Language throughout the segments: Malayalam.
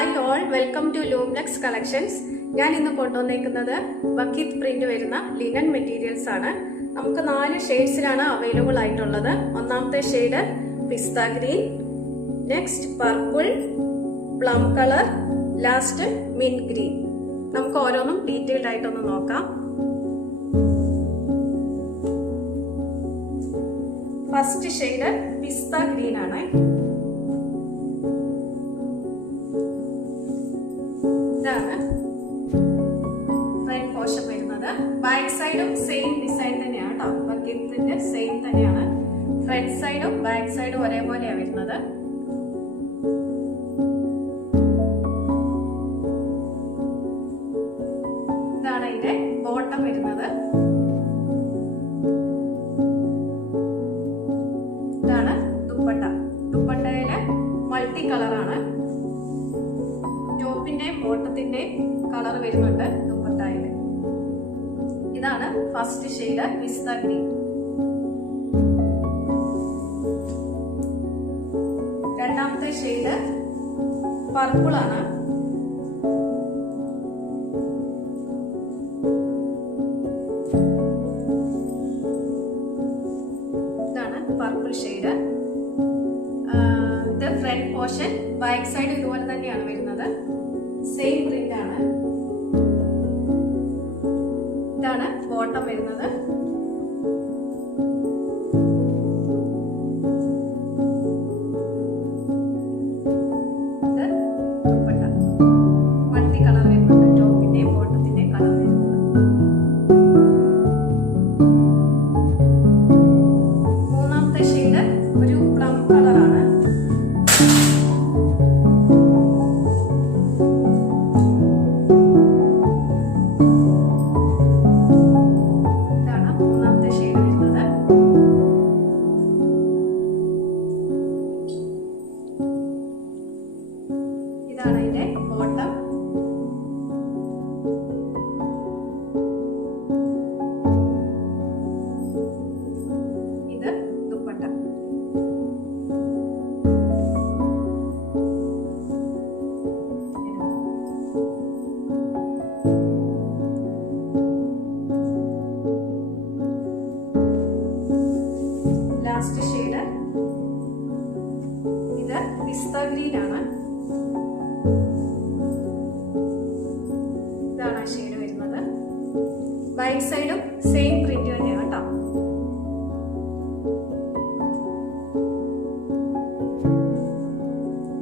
Hi all, welcome to Loomlux collections. ഞാൻ ഇന്ന് കൊണ്ടുവന്നേക്കുന്നത് വക്കീത്ത് പ്രിന്റ് വരുന്ന ലിനൻ മെറ്റീരിയൽസ് ആണ്. നമുക്ക് 4 ഷെയ്ഡ്സിലാണ് അവൈലബിൾ ആയിട്ടുള്ളത്. ഒന്നാമത്തെ shade pista green, next purple, plum colour, last mint green. നമുക്ക് ഓരോന്നും ഡീറ്റെയിൽഡ് ആയിട്ടൊന്ന് നോക്കാം. ഫസ്റ്റ് ഷെയ്ഡ് പിസ്ത ഗ്രീൻ ആണ്. ഇതാണ് ഫ്രണ്ട് പോർഷൻ വരുന്നത്. ബാക്ക് സൈഡും സെയിം ഡിസൈൻ തന്നെയാണ് കേട്ടോ. വക്കീത്ത് പ്രിന്റ് സെയിം തന്നെയാണ്. ഫ്രണ്ട് സൈഡും ബാക്ക് സൈഡും ഒരേപോലെയാണ് വരുന്നത്. ഇതാണ് ഇതിന്റെ ബോട്ടം വരുന്നത്. ഇതാണ് ദുപ്പട്ട. ദുപ്പട്ടയില് മൾട്ടി കളറാണ്. ടോപ്പിന്റെയും ബോട്ടത്തിന്റെയും കളർ വരുന്നുണ്ട് ദുപ്പട്ടയില്. ഇതാണ് ഫസ്റ്റ് ഷെയ്ഡ് പിസ്ത ഗ്രീൻ. രണ്ടാമത്തെ ഷെയ്ഡ് പർപ്പിൾ ആണ്. ഇതാണ് പർപ്പിൾ ഷെയ്ഡ്. ഇത് ഫ്രണ്ട് പോർഷൻ, ബാക്ക് സൈഡ് ഇതുപോലെ തന്നെയാണ് വരുന്നത്. സെയിം പ്രിന്റ് ആണ്. ഇതാണ് ബോട്ടം വരുന്നത്. ഇത് ദുപ്പട്ട. മൾട്ടി കളർ വരുന്നുണ്ട്. ടോപ്പിന്റെയും ബോട്ടത്തിന്റെയും കളർ വരുന്നത്. മൂന്നാമത്തെ ഷെയ്ഡ് ഒരു പ്ലം കളറാണ്. ഇതാണ് ഇതിന്റെ ബോട്ടം. ഇത് ദുപ്പട്ട. ലാസ്റ്റ് ഷെയ്ഡ് ഇത് പിസ്ത ഗ്രീൻ ആണ്. ഇതാണ് ഷെയ്ഡ് വരുന്നത്. ബാക്ക് സൈഡും സെയിം പ്രിന്റ് തന്നെയാണ് കേട്ടോ.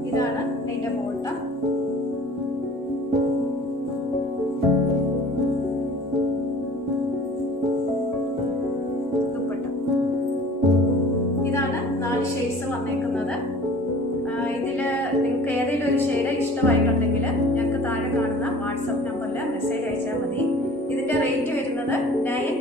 ഇതാണ് അതിന്റെ ബോട്ടം. ദുപ്പട്ട. ഇതാണ് 4 ഷെയ്ഡ്സ് വന്നേക്കുന്നത്. ഇതില് നിങ്ങൾക്ക് ഏതെങ്കിലും ഒരു ഷെയ്ഡ് ഇഷ്ടമായിട്ടുണ്ടെങ്കിൽ ഞങ്ങൾക്ക് താഴെ കാണുന്ന വാട്സാപ്പ് നമ്പറിൽ മെസ്സേജ് അയച്ചാൽ മതി. ഇതിന്റെ റേറ്റ് വരുന്നത് 9